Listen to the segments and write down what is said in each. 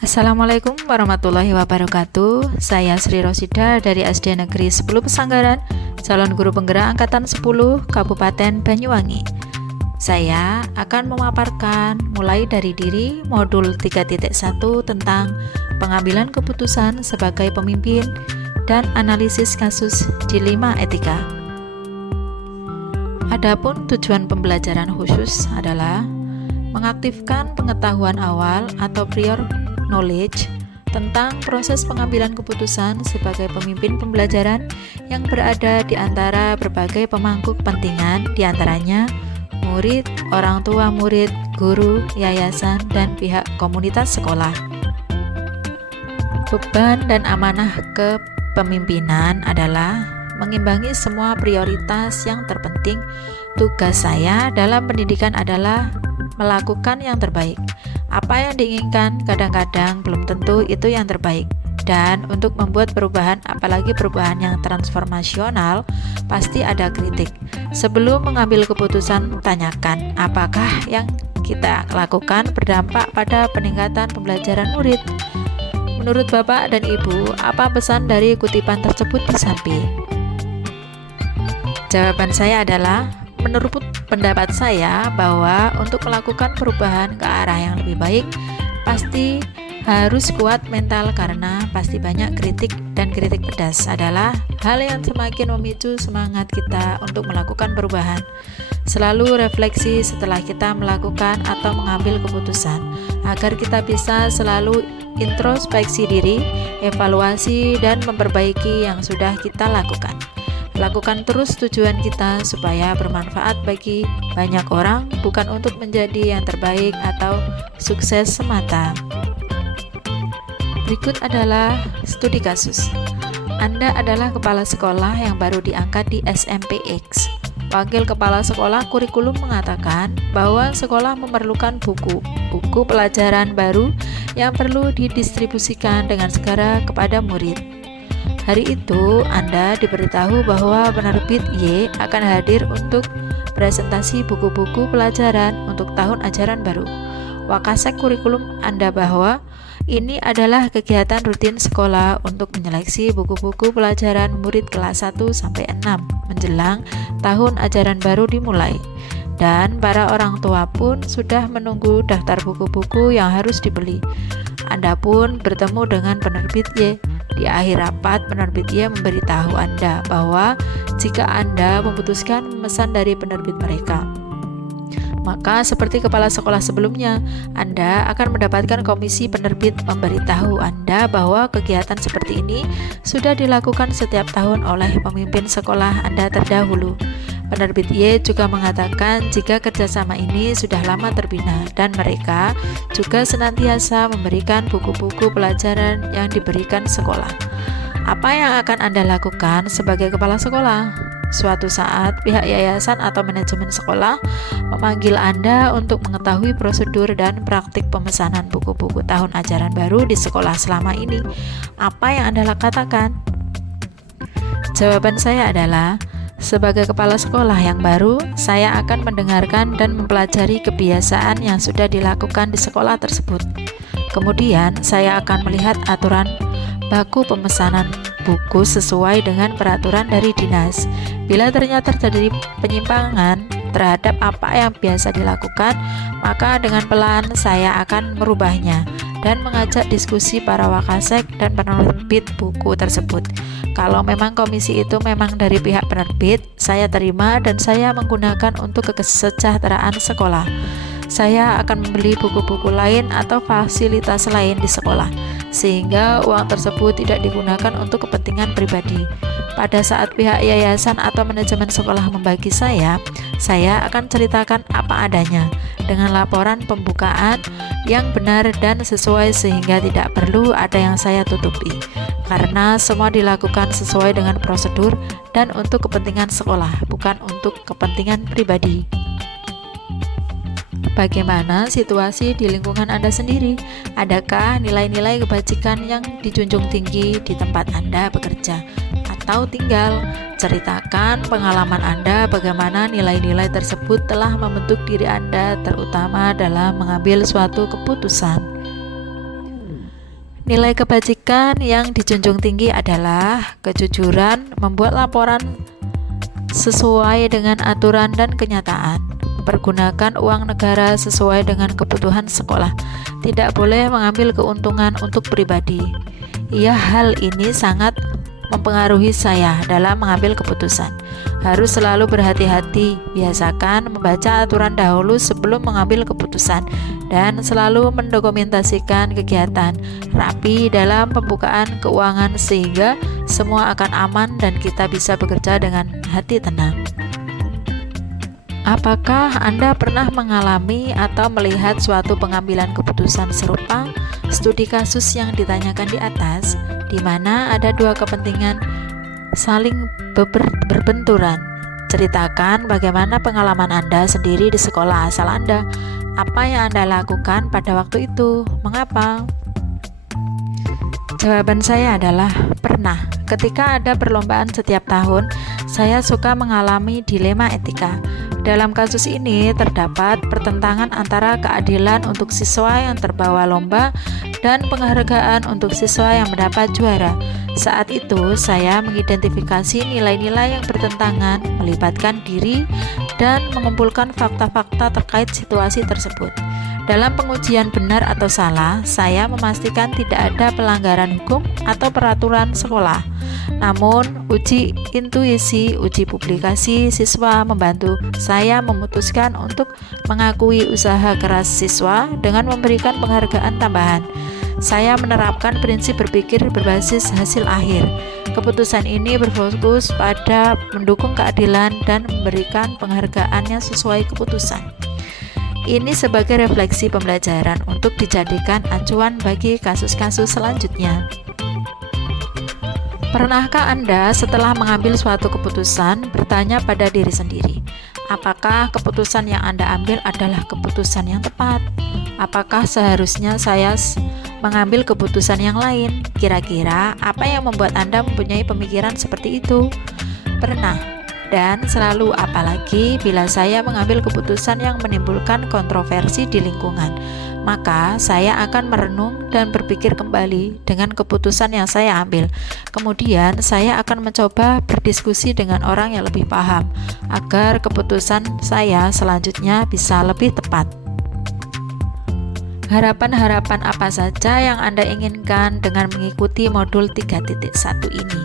Assalamualaikum warahmatullahi wabarakatuh. Saya Sri Rosida dari SD Negeri 10 Pesanggaran, calon guru penggerak angkatan 10 Kabupaten Banyuwangi. Saya akan memaparkan mulai dari diri modul 3.1 tentang pengambilan keputusan sebagai pemimpin dan analisis kasus di 5 etika. Adapun tujuan pembelajaran khusus adalah mengaktifkan pengetahuan awal atau prior knowledge tentang proses pengambilan keputusan sebagai pemimpin pembelajaran yang berada di antara berbagai pemangku kepentingan, di antaranya murid, orang tua murid, guru, yayasan, dan pihak komunitas sekolah. Beban dan amanah kepemimpinan adalah mengimbangi semua prioritas yang terpenting. Tugas saya dalam pendidikan adalah melakukan yang terbaik. Apa yang diinginkan kadang-kadang belum tentu itu yang terbaik. Dan untuk membuat perubahan, apalagi perubahan yang transformasional, pasti ada kritik. Sebelum mengambil keputusan, tanyakan apakah yang kita lakukan berdampak pada peningkatan pembelajaran murid. Menurut Bapak dan Ibu, apa pesan dari kutipan tersebut di samping? Jawaban saya adalah, menurut pendapat saya bahwa untuk melakukan perubahan ke arah yang lebih baik pasti harus kuat mental, karena pasti banyak kritik, dan kritik pedas adalah hal yang semakin memicu semangat kita untuk melakukan perubahan. Selalu refleksi setelah kita melakukan atau mengambil keputusan agar kita bisa selalu introspeksi diri, evaluasi, dan memperbaiki yang sudah kita lakukan. Lakukan terus tujuan kita supaya bermanfaat bagi banyak orang, bukan untuk menjadi yang terbaik atau sukses semata. Berikut adalah studi kasus. Anda adalah kepala sekolah yang baru diangkat di SMPX. Wakil kepala sekolah kurikulum mengatakan bahwa sekolah memerlukan buku pelajaran baru yang perlu didistribusikan dengan segera kepada murid. Hari itu, Anda diberitahu bahwa penerbit Y akan hadir untuk presentasi buku-buku pelajaran untuk tahun ajaran baru. Wakasek kurikulum Anda bahwa ini adalah kegiatan rutin sekolah untuk menyeleksi buku-buku pelajaran murid kelas 1 sampai 6 menjelang tahun ajaran baru dimulai. Dan para orang tua pun sudah menunggu daftar buku-buku yang harus dibeli. Anda pun bertemu dengan penerbit Y. Di akhir rapat, penerbit Y memberitahu Anda bahwa jika Anda memutuskan memesan dari penerbit mereka, maka seperti kepala sekolah sebelumnya, Anda akan mendapatkan komisi penerbit memberitahu Anda bahwa kegiatan seperti ini sudah dilakukan setiap tahun oleh pemimpin sekolah Anda terdahulu. Penerbit Y juga mengatakan jika kerjasama ini sudah lama terbina dan mereka juga senantiasa memberikan buku-buku pelajaran yang diberikan sekolah. Apa yang akan Anda lakukan sebagai kepala sekolah? Suatu saat pihak yayasan atau manajemen sekolah memanggil Anda untuk mengetahui prosedur dan praktik pemesanan buku-buku tahun ajaran baru di sekolah selama ini. Apa yang Anda katakan? Jawaban saya adalah, sebagai kepala sekolah yang baru, saya akan mendengarkan dan mempelajari kebiasaan yang sudah dilakukan di sekolah tersebut. Kemudian, saya akan melihat aturan baku pemesanan buku sesuai dengan peraturan dari dinas. Bila ternyata terjadi penyimpangan terhadap apa yang biasa dilakukan, maka dengan pelan saya akan merubahnya dan mengajak diskusi para wakasek dan penerbit buku tersebut. Kalau memang komisi itu memang dari pihak penerbit, saya terima dan saya menggunakan untuk kesejahteraan sekolah. Saya akan membeli buku-buku lain atau fasilitas lain di sekolah, sehingga uang tersebut tidak digunakan untuk kepentingan pribadi. Pada saat pihak yayasan atau manajemen sekolah membagi saya akan ceritakan apa adanya dengan laporan pembukaan yang benar dan sesuai, sehingga tidak perlu ada yang saya tutupi, karena semua dilakukan sesuai dengan prosedur dan untuk kepentingan sekolah, bukan untuk kepentingan pribadi. Bagaimana situasi di lingkungan Anda sendiri? Adakah nilai-nilai kebajikan yang dijunjung tinggi di tempat Anda bekerja atau tinggal? Ceritakan pengalaman Anda, bagaimana nilai-nilai tersebut telah membentuk diri Anda, terutama dalam mengambil suatu keputusan. Nilai kebajikan yang dijunjung tinggi adalah kejujuran, membuat laporan sesuai dengan aturan dan kenyataan, pergunakan uang negara sesuai dengan kebutuhan sekolah, tidak boleh mengambil keuntungan untuk pribadi. Hal ini sangat mempengaruhi saya dalam mengambil keputusan. Harus selalu berhati-hati, biasakan membaca aturan dahulu sebelum mengambil keputusan, dan selalu mendokumentasikan kegiatan rapi dalam pembukaan keuangan sehingga semua akan aman dan kita bisa bekerja dengan hati tenang. Apakah Anda pernah mengalami atau melihat suatu pengambilan keputusan serupa studi kasus yang ditanyakan di atas, di mana ada dua kepentingan saling berbenturan? Ceritakan bagaimana pengalaman Anda sendiri di sekolah asal Anda. Apa yang Anda lakukan pada waktu itu? Mengapa? Jawaban saya adalah pernah. Ketika ada perlombaan setiap tahun, saya suka mengalami dilema etika. Dalam kasus ini terdapat pertentangan antara keadilan untuk siswa yang terbawa lomba dan penghargaan untuk siswa yang mendapat juara. Saat itu saya mengidentifikasi nilai-nilai yang bertentangan, melibatkan diri, dan mengumpulkan fakta-fakta terkait situasi tersebut. Dalam pengujian benar atau salah, saya memastikan tidak ada pelanggaran hukum atau peraturan sekolah. Namun, uji intuisi, uji publikasi siswa membantu saya memutuskan untuk mengakui usaha keras siswa dengan memberikan penghargaan tambahan. Saya menerapkan prinsip berpikir berbasis hasil akhir. Keputusan ini berfokus pada mendukung keadilan dan memberikan penghargaannya sesuai keputusan. Ini sebagai refleksi pembelajaran untuk dijadikan acuan bagi kasus-kasus selanjutnya. Pernahkah Anda setelah mengambil suatu keputusan bertanya pada diri sendiri, apakah keputusan yang Anda ambil adalah keputusan yang tepat? Apakah seharusnya saya mengambil keputusan yang lain? Kira-kira apa yang membuat Anda mempunyai pemikiran seperti itu? Pernah. Dan selalu, apalagi bila saya mengambil keputusan yang menimbulkan kontroversi di lingkungan, maka saya akan merenung dan berpikir kembali dengan keputusan yang saya ambil. Kemudian saya akan mencoba berdiskusi dengan orang yang lebih paham agar keputusan saya selanjutnya bisa lebih tepat. Harapan-harapan apa saja yang Anda inginkan dengan mengikuti modul 3.1 ini?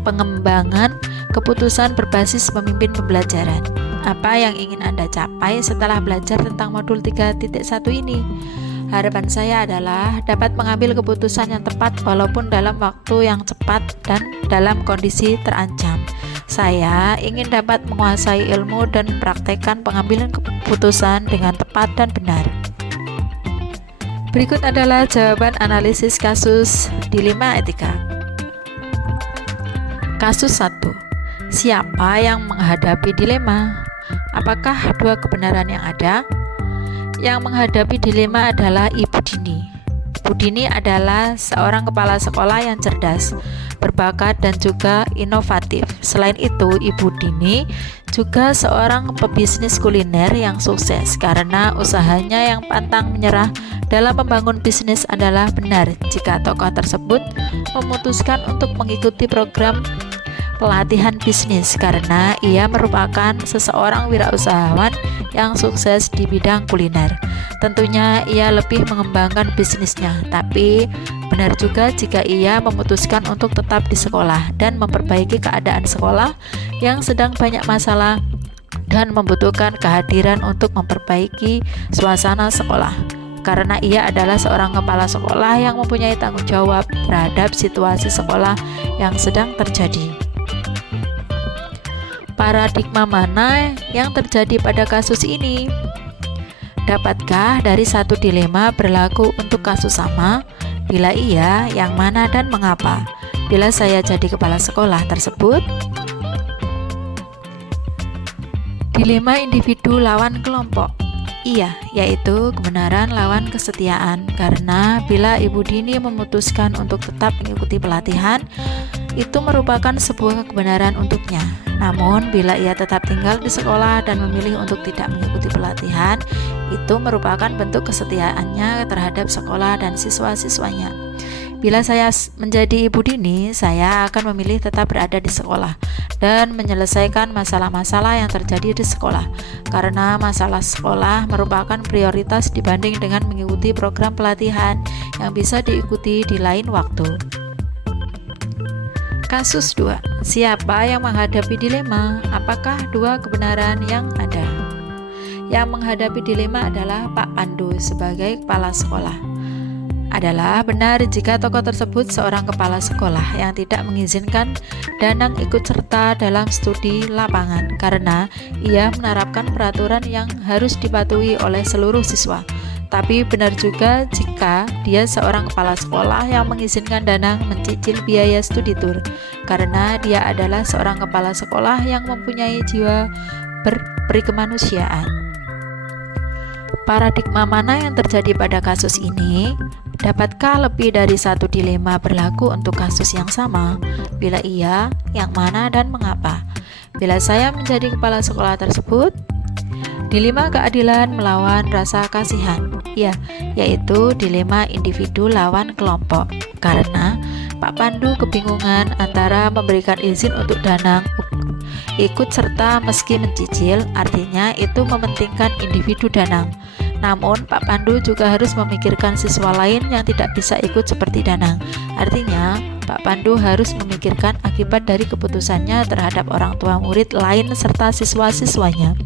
Pengembangan keputusan berbasis pemimpin pembelajaran. Apa yang ingin Anda capai setelah belajar tentang modul 3.1 ini? Harapan saya adalah dapat mengambil keputusan yang tepat walaupun dalam waktu yang cepat dan dalam kondisi terancam. Saya ingin dapat menguasai ilmu dan mempraktekkan pengambilan keputusan dengan tepat dan benar. Berikut adalah jawaban analisis kasus dilema etika. Kasus 1. Siapa yang menghadapi dilema? Apakah dua kebenaran yang ada? Yang menghadapi dilema adalah Ibu Dini. Bu Dini adalah seorang kepala sekolah yang cerdas, berbakat, dan juga inovatif. Selain itu, Ibu Dini juga seorang pebisnis kuliner yang sukses karena usahanya yang pantang menyerah dalam membangun bisnis adalah benar jika tokoh tersebut memutuskan untuk mengikuti program pelatihan bisnis karena ia merupakan seseorang wirausahawan yang sukses di bidang kuliner. Tentunya ia lebih mengembangkan bisnisnya, tapi benar juga jika ia memutuskan untuk tetap di sekolah dan memperbaiki keadaan sekolah yang sedang banyak masalah dan membutuhkan kehadiran untuk memperbaiki suasana sekolah. Karena ia adalah seorang kepala sekolah yang mempunyai tanggung jawab terhadap situasi sekolah yang sedang terjadi. Paradigma mana yang terjadi pada kasus ini? Dapatkah dari satu dilema berlaku untuk kasus sama? Bila iya, yang mana dan mengapa? Bila saya jadi kepala sekolah tersebut? Dilema individu lawan kelompok. Iya, yaitu kebenaran lawan kesetiaan. Karena bila Ibu Dini memutuskan untuk tetap mengikuti pelatihan, itu merupakan sebuah kebenaran untuknya. Namun, bila ia tetap tinggal di sekolah dan memilih untuk tidak mengikuti pelatihan, itu merupakan bentuk kesetiaannya terhadap sekolah dan siswa-siswanya. Bila saya menjadi ibu Dini, saya akan memilih tetap berada di sekolah dan menyelesaikan masalah-masalah yang terjadi di sekolah, karena masalah sekolah merupakan prioritas dibanding dengan mengikuti program pelatihan yang bisa diikuti di lain waktu. Kasus 2. Siapa yang menghadapi dilema? Apakah dua kebenaran yang ada? Yang menghadapi dilema adalah Pak Pandu sebagai kepala sekolah. Adalah benar jika tokoh tersebut seorang kepala sekolah yang tidak mengizinkan Danang ikut serta dalam studi lapangan karena ia menerapkan peraturan yang harus dipatuhi oleh seluruh siswa. Tapi benar juga jika dia seorang kepala sekolah yang mengizinkan Danang mencicil biaya studi tour karena dia adalah seorang kepala sekolah yang mempunyai jiwa berperikemanusiaan. Paradigma mana yang terjadi pada kasus ini? Dapatkah lebih dari satu dilema berlaku untuk kasus yang sama? Bila iya, yang mana dan mengapa? Bila saya menjadi kepala sekolah tersebut, dilema keadilan melawan rasa kasihan, yaitu dilema individu lawan kelompok. Karena Pak Pandu kebingungan antara memberikan izin untuk Danang ikut serta meski mencicil, artinya itu mementingkan individu Danang. Namun Pak Pandu juga harus memikirkan siswa lain yang tidak bisa ikut seperti Danang. Artinya Pak Pandu harus memikirkan akibat dari keputusannya terhadap orang tua murid lain serta siswa-siswanya.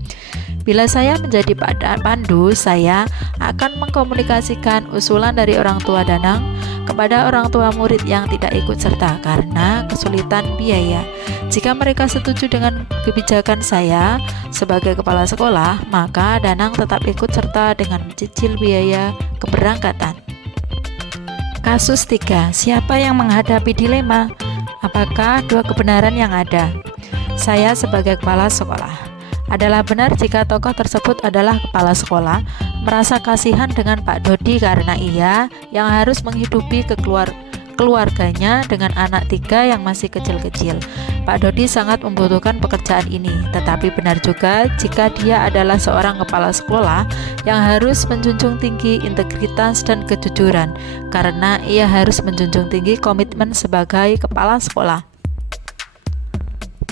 Bila saya menjadi Pak Pandu, saya akan mengkomunikasikan usulan dari orang tua Danang kepada orang tua murid yang tidak ikut serta karena kesulitan biaya. Jika mereka setuju dengan kebijakan saya sebagai kepala sekolah, maka Danang tetap ikut serta dengan mencicil biaya keberangkatan. Kasus 3. Siapa yang menghadapi dilema? Apakah dua kebenaran yang ada? Saya sebagai kepala sekolah. Adalah benar jika tokoh tersebut adalah kepala sekolah merasa kasihan dengan Pak Dodi karena ia yang harus menghidupi keluarganya dengan anak 3 yang masih kecil-kecil. Pak Dodi sangat membutuhkan pekerjaan ini, tetapi benar juga jika dia adalah seorang kepala sekolah yang harus menjunjung tinggi integritas dan kejujuran karena ia harus menjunjung tinggi komitmen sebagai kepala sekolah.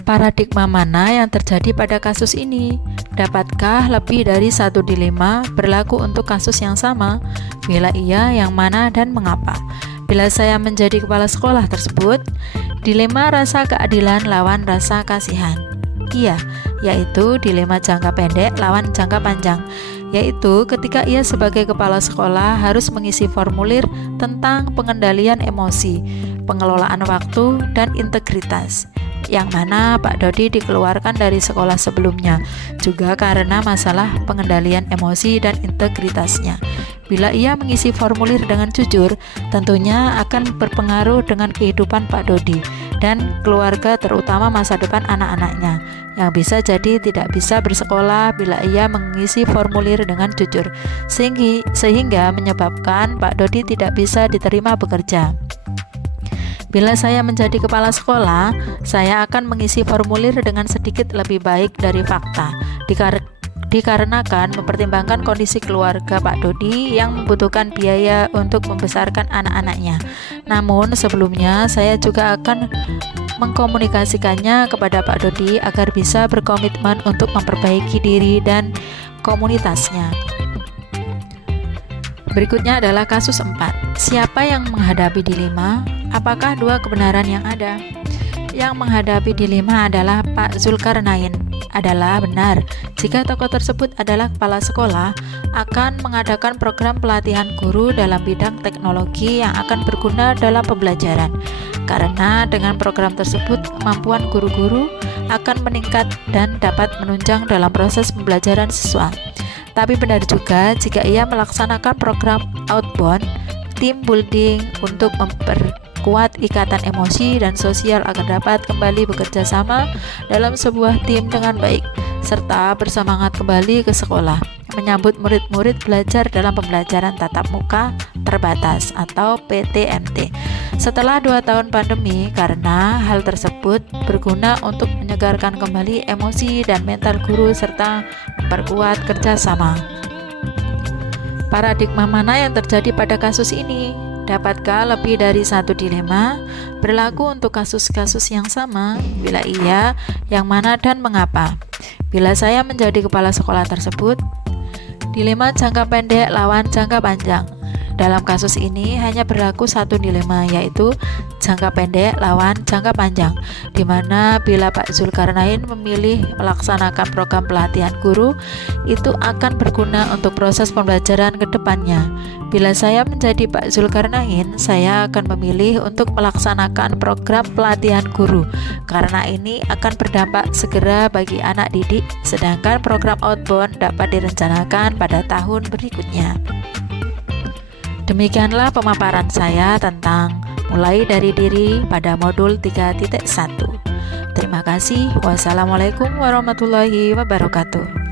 Paradigma mana yang terjadi pada kasus ini? Dapatkah lebih dari satu dilema berlaku untuk kasus yang sama? Bila iya, yang mana dan mengapa? Bila saya menjadi kepala sekolah tersebut, dilema rasa keadilan lawan rasa kasihan. Yaitu dilema jangka pendek lawan jangka panjang. Yaitu ketika ia sebagai kepala sekolah harus mengisi formulir tentang pengendalian emosi, pengelolaan waktu, dan integritas, yang mana Pak Dodi dikeluarkan dari sekolah sebelumnya juga karena masalah pengendalian emosi dan integritasnya. Bila ia mengisi formulir dengan jujur, tentunya akan berpengaruh dengan kehidupan Pak Dodi dan keluarga, terutama masa depan anak-anaknya yang bisa jadi tidak bisa bersekolah bila ia mengisi formulir dengan jujur, sehingga menyebabkan Pak Dodi tidak bisa diterima bekerja. Bila saya menjadi kepala sekolah, saya akan mengisi formulir dengan sedikit lebih baik dari fakta, dikarenakan mempertimbangkan kondisi keluarga Pak Dodi yang membutuhkan biaya untuk membesarkan anak-anaknya. Namun sebelumnya saya juga akan mengkomunikasikannya kepada Pak Dodi agar bisa berkomitmen untuk memperbaiki diri dan komunitasnya. Berikutnya adalah kasus 4. Siapa yang menghadapi dilema? Apakah dua kebenaran yang ada? Yang menghadapi dilema adalah Pak Zulkarnain. Adalah benar jika tokoh tersebut adalah kepala sekolah akan mengadakan program pelatihan guru dalam bidang teknologi yang akan berguna dalam pembelajaran. Karena dengan program tersebut kemampuan guru-guru akan meningkat dan dapat menunjang dalam proses pembelajaran siswa. Tapi benar juga jika ia melaksanakan program outbound team building untuk memperkuat ikatan emosi dan sosial agar dapat kembali bekerja sama dalam sebuah tim dengan baik, serta bersemangat kembali ke sekolah, menyambut murid-murid belajar dalam pembelajaran tatap muka terbatas atau PTMT setelah 2 tahun pandemi, karena hal tersebut berguna untuk menyegarkan kembali emosi dan mental guru serta memperkuat kerjasama. Paradigma mana yang terjadi pada kasus ini? Dapatkah lebih dari satu dilema berlaku untuk kasus-kasus yang sama? Bila iya, yang mana dan mengapa? Bila saya menjadi kepala sekolah tersebut, dilema jangka pendek lawan jangka panjang. Dalam kasus ini hanya berlaku satu dilema, yaitu jangka pendek lawan jangka panjang, di mana bila Pak Zulkarnain memilih melaksanakan program pelatihan guru, itu akan berguna untuk proses pembelajaran ke depannya. Bila saya menjadi Pak Zulkarnain, saya akan memilih untuk melaksanakan program pelatihan guru, karena ini akan berdampak segera bagi anak didik, sedangkan program outbound dapat direncanakan pada tahun berikutnya. Demikianlah pemaparan saya tentang mulai dari diri pada modul 3.1. Terima kasih. Wassalamualaikum warahmatullahi wabarakatuh.